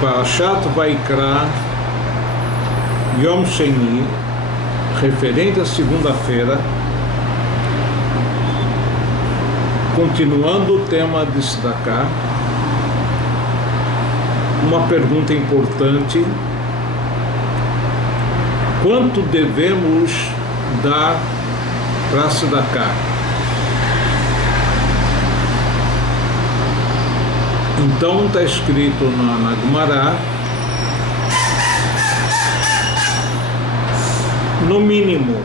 Parashat Vaikra, Yom Sheni, referente à segunda-feira, continuando o tema de Tzedakah, uma pergunta importante: quanto devemos dar para Tzedakah? Então está escrito na Gemara, no mínimo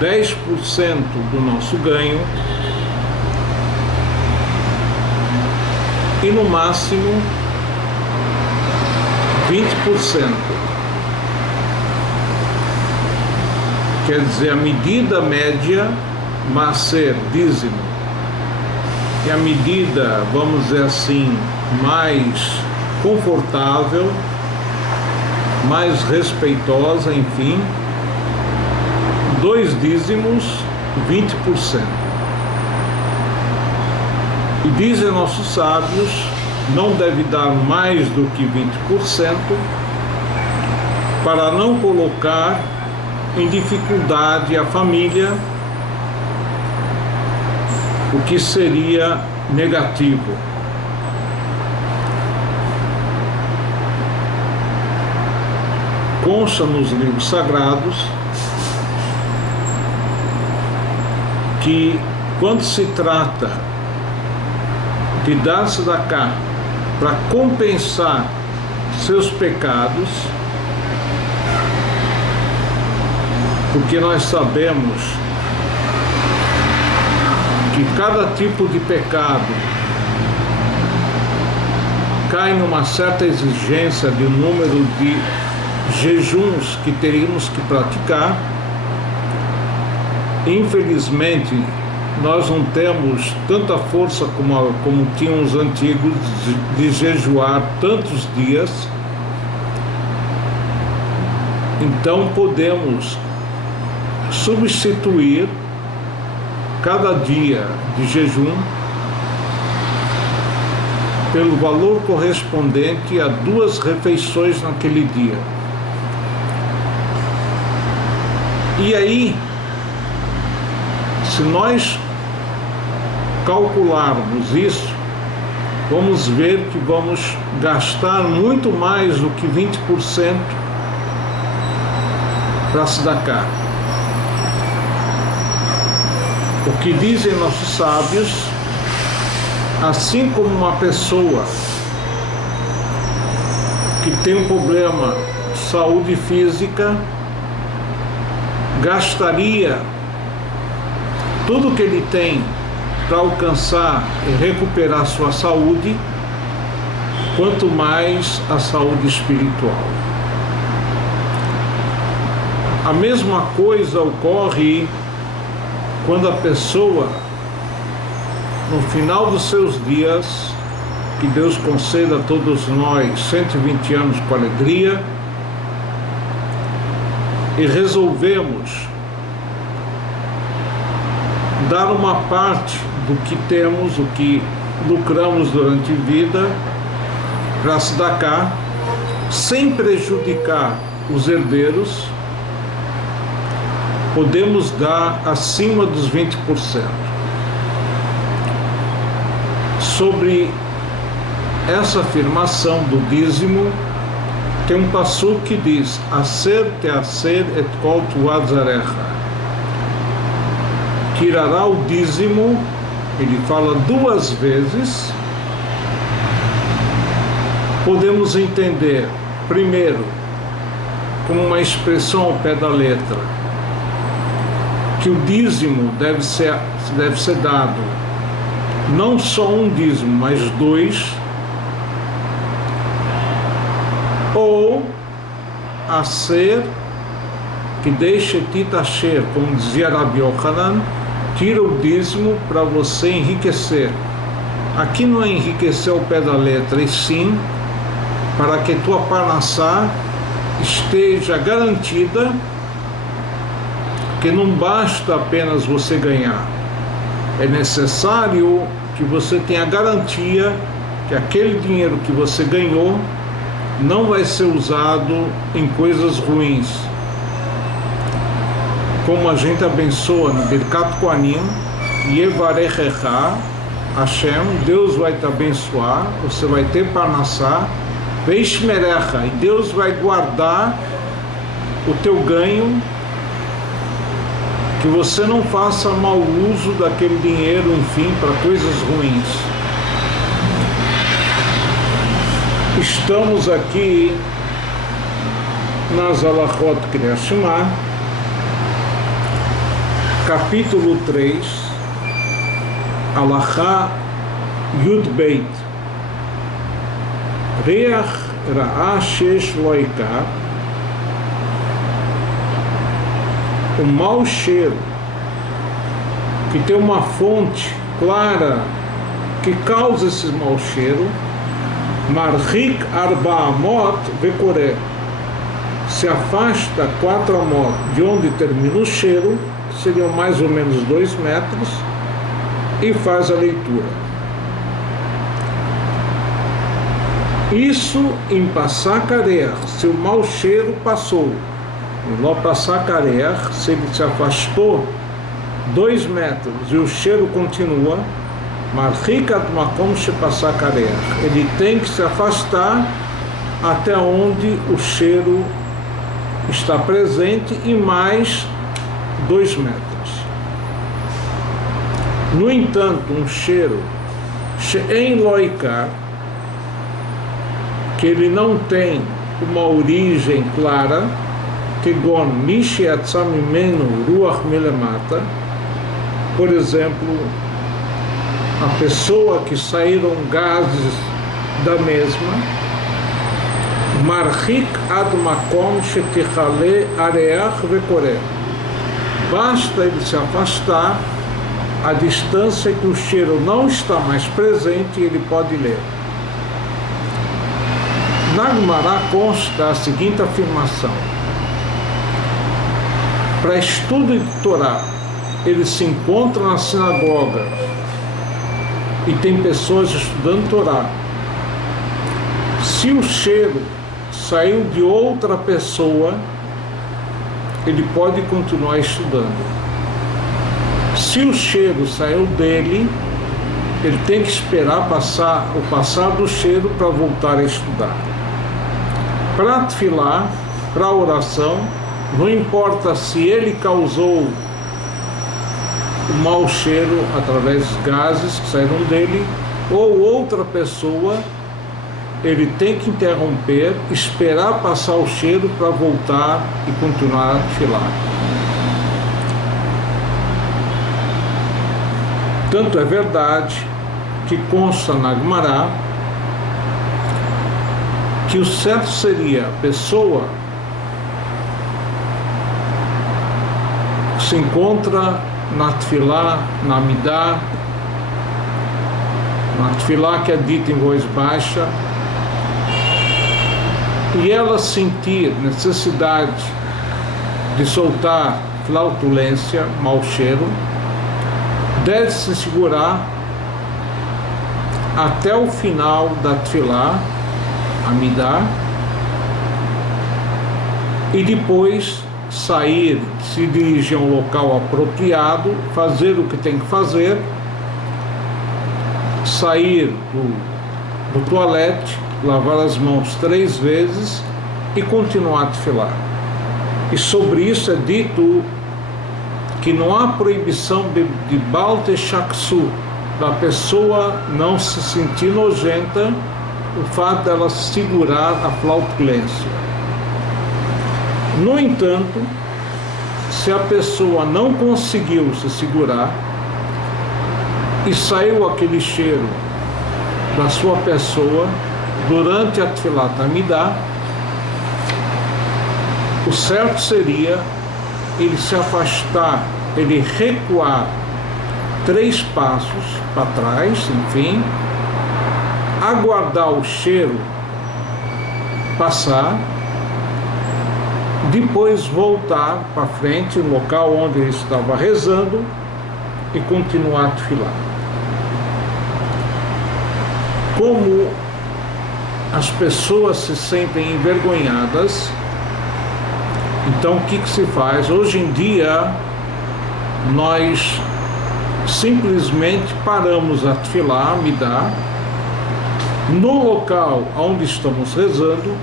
10% do nosso ganho e no máximo 20%. Quer dizer, a medida média, maser, dízimo, e a medida, vamos dizer assim, mais confortável, mais respeitosa, enfim, 2 dízimos, 20%. E dizem nossos sábios, não deve dar mais do que 20%, para não colocar em dificuldade a família, o que seria negativo. Consta nos livros sagrados que quando se trata de dar tzedakah para compensar seus pecados, porque nós sabemos que cada tipo de pecado cai numa certa exigência de número de jejuns que teríamos que praticar. Infelizmente, nós não temos tanta força como tinham os antigos de jejuar tantos dias. Então podemos substituir cada dia de jejum pelo valor correspondente a 2 refeições naquele dia. E aí, se nós calcularmos isso, vamos ver que vamos gastar muito mais do que 20% para tzedakah. O que dizem nossos sábios, assim como uma pessoa que tem um problema de saúde física gastaria tudo que ele tem para alcançar e recuperar sua saúde, quanto mais a saúde espiritual. A mesma coisa ocorre quando a pessoa, no final dos seus dias, que Deus conceda a todos nós 120 anos com alegria, e resolvemos dar uma parte do que temos, o que lucramos durante a vida, para tzedakah, sem prejudicar os herdeiros, podemos dar acima dos 20%. Sobre essa afirmação do dízimo, tem um passuco que diz: Aser teaser et kol tuat zarecha. Tirará o dízimo, ele fala 2 vezes. Podemos entender, primeiro, como uma expressão ao pé da letra, que o dízimo deve ser dado não só um dízimo, mas 2, ou a ser que deixe titasher, como dizia Rabbi Yochanan, tira o dízimo para você enriquecer. Aqui não é enriquecer ao pé da letra, e sim para que tua parnassá esteja garantida, que não basta apenas você ganhar, é necessário que você tenha garantia que aquele dinheiro que você ganhou não vai ser usado em coisas ruins. Como a gente abençoa no Birkat Kohanim, Yevarechecha Hashem, Deus vai te abençoar, você vai ter Parnassá, Veishmerecha, e Deus vai guardar o teu ganho, que você não faça mau uso daquele dinheiro, enfim, para coisas ruins. Estamos aqui nas Halachot Kriyat Shema, capítulo 3, Halachá Yud Beit. Reach Ra'a Shesh Lo Ikar, o mau cheiro, que tem uma fonte clara que causa esse mau cheiro, Marhik Arba Amot Vekoré, se afasta 4 amot de onde termina o cheiro, que seriam mais ou menos 2 metros, e faz a leitura. Isso em Passacarer, se o mau cheiro passou. Lo Passacarer, se ele se afastou 2 metros e o cheiro continua, Marhikat Makom Shepassacarer, ele tem que se afastar até onde o cheiro está presente e mais 2 metros. No entanto, um cheiro She'en Loikar, que ele não tem uma origem clara, que gon Mishi Atzamimenu Ruach Milemata, por exemplo, a pessoa que saíram gases da mesma, Marhik Ad Makom Shetichale Areach Vekoré, basta ele se afastar a distância que o cheiro não está mais presente e ele pode ler. Na Gemara consta a seguinte afirmação: para estudo de Torá, ele se encontra na sinagoga e tem pessoas estudando Torá. Se o cheiro saiu de outra pessoa, ele pode continuar estudando. Se o cheiro saiu dele, ele tem que esperar o passar do cheiro para voltar a estudar. Para tefilá, para a oração, não importa se ele causou o mau cheiro através dos gases que saíram dele ou outra pessoa, ele tem que interromper, esperar passar o cheiro para voltar e continuar a tefilá. Tanto é verdade que consta na Gemara que o certo seria a pessoa que se encontra na tefilá, na Amidá, na tefilá que é dita em voz baixa, e ela sentir necessidade de soltar flautulência, mau cheiro, deve se segurar até o final da tefilá, Amidá, e depois sair, se dirigir a um local apropriado, fazer o que tem que fazer, sair do toalete, lavar as mãos 3 vezes e continuar a tefilá. E sobre isso é dito que não há proibição de balte shaksu, da pessoa não se sentir nojenta o fato dela segurar a flautulência. No entanto, se a pessoa não conseguiu se segurar e saiu aquele cheiro da sua pessoa durante a Tfilat Amidá, o certo seria ele se afastar, ele recuar 3 passos para trás, enfim, aguardar o cheiro passar, depois voltar para frente, no local onde ele estava rezando, e continuar a tefilá. como as pessoas se sentem envergonhadas, então o que se faz? Hoje em dia, nós simplesmente paramos a tefilá, Amidá, no local onde estamos rezando,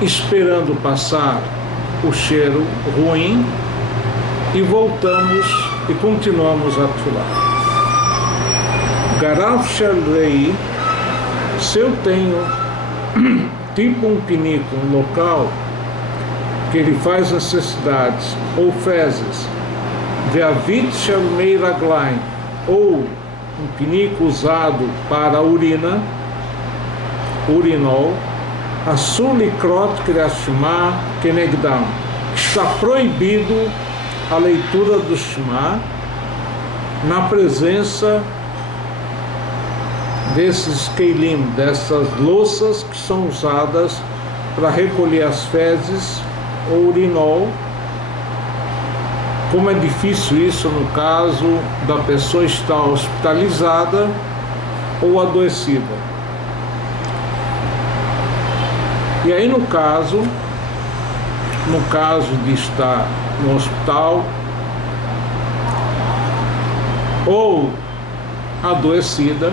esperando passar o cheiro ruim, e voltamos e continuamos a tefilá. Garaf Shalrei, se eu tenho tipo um pinico, um local que ele faz necessidades, ou fezes, Ve'avit Shalmei Raglaim, ou um pinico usado para urina, urinol, Asur Likrot Kriyat Shema Kenegdam, está proibido a leitura do Shema na presença desses keilim, dessas louças que são usadas para recolher as fezes ou urinol. Como é difícil isso no caso da pessoa estar hospitalizada ou adoecida. E aí no caso de estar no hospital ou adoecida,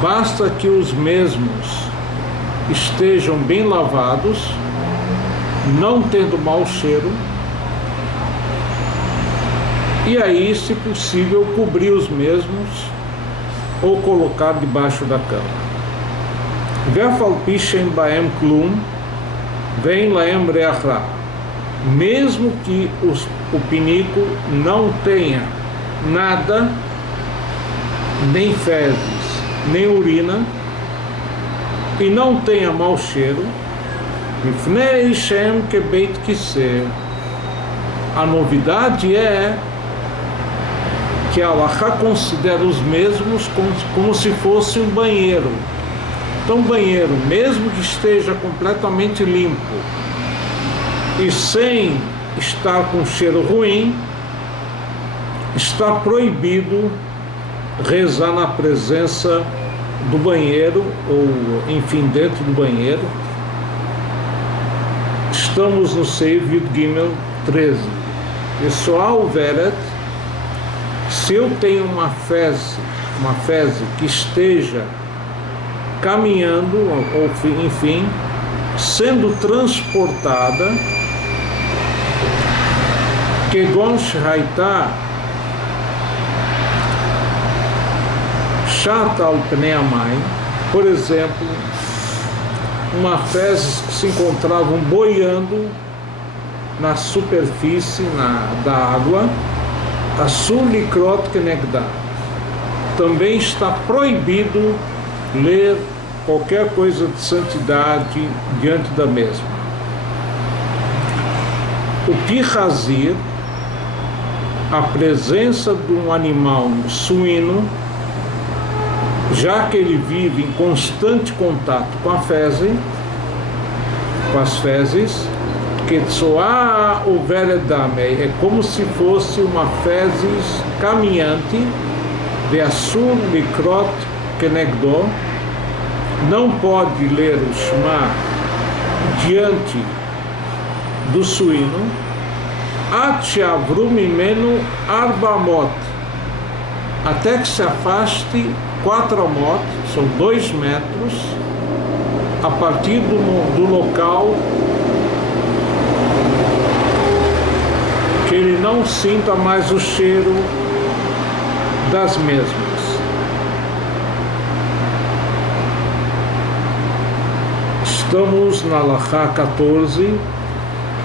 basta que os mesmos estejam bem lavados, não tendo mau cheiro, e aí, se possível, cobrir os mesmos ou colocar debaixo da cama. Ve'afal pi she'en baem klum, ve'en laem reach ra. Mesmo que o pinico não tenha nada, nem fezes, nem urina, e não tenha mau cheiro, Mifnei Shem Kebeit Kiseh, a novidade é que a Halachá considera os mesmos como se fosse um banheiro. Então, banheiro, mesmo que esteja completamente limpo e sem estar com cheiro ruim, está proibido rezar na presença do banheiro, ou enfim, dentro do banheiro. Estamos no Seif Yud Gimel 13. Pessoal, Veret, se eu tenho uma feze que esteja caminhando, ou enfim, sendo transportada, Kegon Shaita Shata al Pnei Hamayim, por exemplo, uma fezes que se encontravam boiando na superfície da água, Asur Likrot Kenegdam, também está proibido ler qualquer coisa de santidade diante da mesma. O Pihazir, a presença de um animal suíno, já que ele vive em constante contato com a fezes, Ketzoá o Veredamei, é como se fosse uma fezes caminhante, de Asur Likrot Kenegdo, não pode ler o Shema diante do suíno, Atchavru Mimenu Arbamot, até que se afaste 4 amot, são 2 metros, a partir do local que ele não sinta mais o cheiro das mesmas. Estamos na Halachá 14.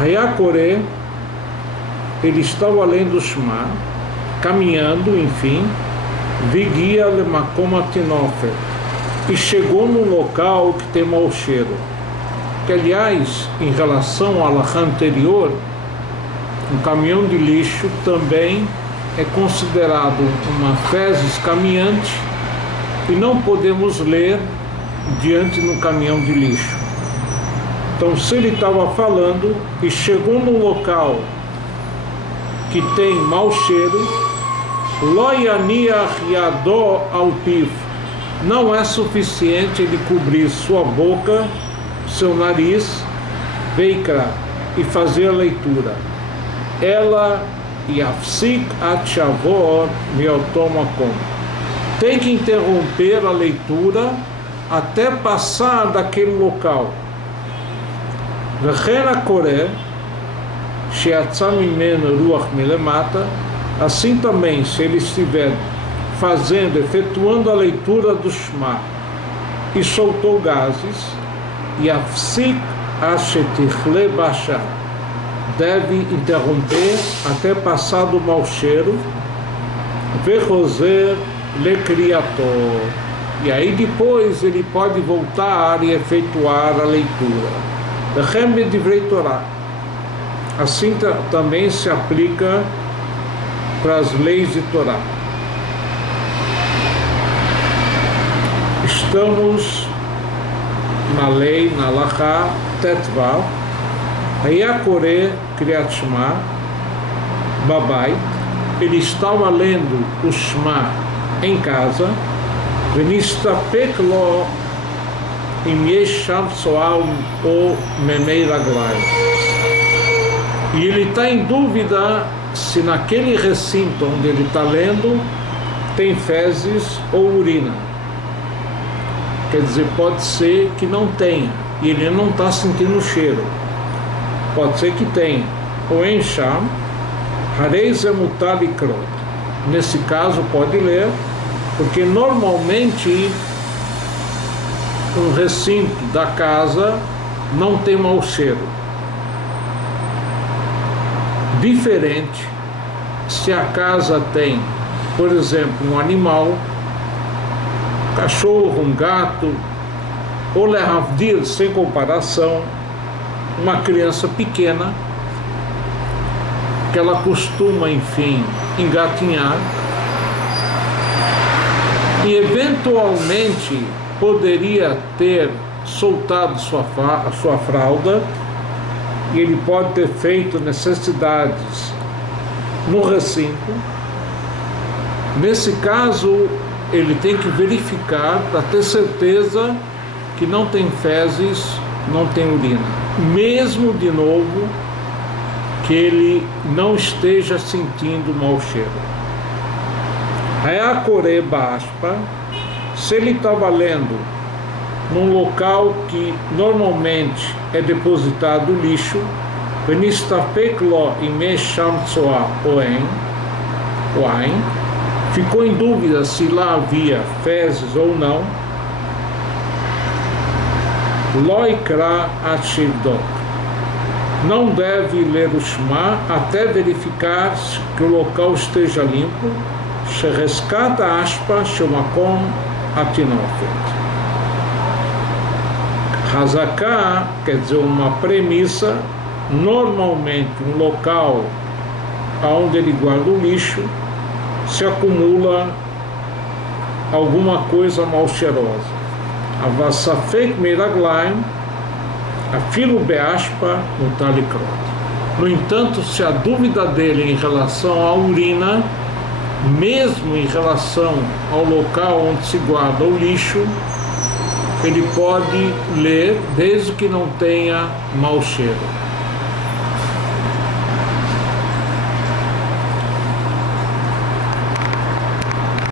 Hayakoré, ele estava além do Shema, caminhando, enfim, Vigia lemakom atinofet, e chegou num local que tem mau cheiro. Que, aliás, em relação à halachá anterior, um caminhão de lixo também é considerado uma fezes caminhante e não podemos ler diante do caminhão de lixo. Então, se ele estava falando e chegou num local que tem mau cheiro, Lo yaniach yado al piv, não é suficiente ele cobrir sua boca, seu nariz, veikra, e fazer a leitura. Ela yafsik at shavor miotom makom. Tem que interromper a leitura até passar daquele local. V'chen hakoreh she'yatza mimeno ruach milemata. Assim também, se ele estiver efetuando a leitura do Shema e soltou gases, yafsik ashetichle bashar, deve interromper até passar do mau cheiro, vechoser lekriato, e aí depois ele pode voltar e efetuar a leitura. V'chen bedivrei Torá. Assim também se aplica para as leis de Torá. Estamos na lei, na Halachá Tetvav, Hayakoreh Kriyat Shema Babait. Ele estava lendo o Shema em casa, Venistapek lo im yesh sham tsoal ou memei raglayim. E ele está em dúvida se naquele recinto onde ele está lendo tem fezes ou urina. Quer dizer, pode ser que não tenha, e ele não está sentindo o cheiro. Pode ser que tenha. O enxam, harei zemutar likrot. Nesse caso, pode ler, porque normalmente um recinto da casa não tem mau cheiro. Diferente se a casa tem, por exemplo, um animal, um cachorro, um gato, ou lehavdil, sem comparação, uma criança pequena, que ela costuma, enfim, engatinhar, e eventualmente poderia ter soltado sua fralda, e ele pode ter feito necessidades no recinto. Nesse caso, ele tem que verificar para ter certeza que não tem fezes, não tem urina, mesmo de novo que ele não esteja sentindo mau cheiro. Hayakoreh ba'ashpa, se ele estava lendo num local que normalmente é depositado lixo, Venistapek lo im yesh sham tsoa oen, ficou em dúvida se lá havia fezes ou não, lo ikra at shivdok, não deve ler o Shema até verificar que o local esteja limpo, shereskat ashpa shemakom atinofet. Hazaká quer dizer uma premissa, normalmente um local onde ele guarda o lixo se acumula alguma coisa mal cheirosa. Avassafek meiraglaim, afilo beashpa no talikrot. No entanto, se a dúvida dele em relação à urina, mesmo em relação ao local onde se guarda o lixo, ele pode ler desde que não tenha mau cheiro.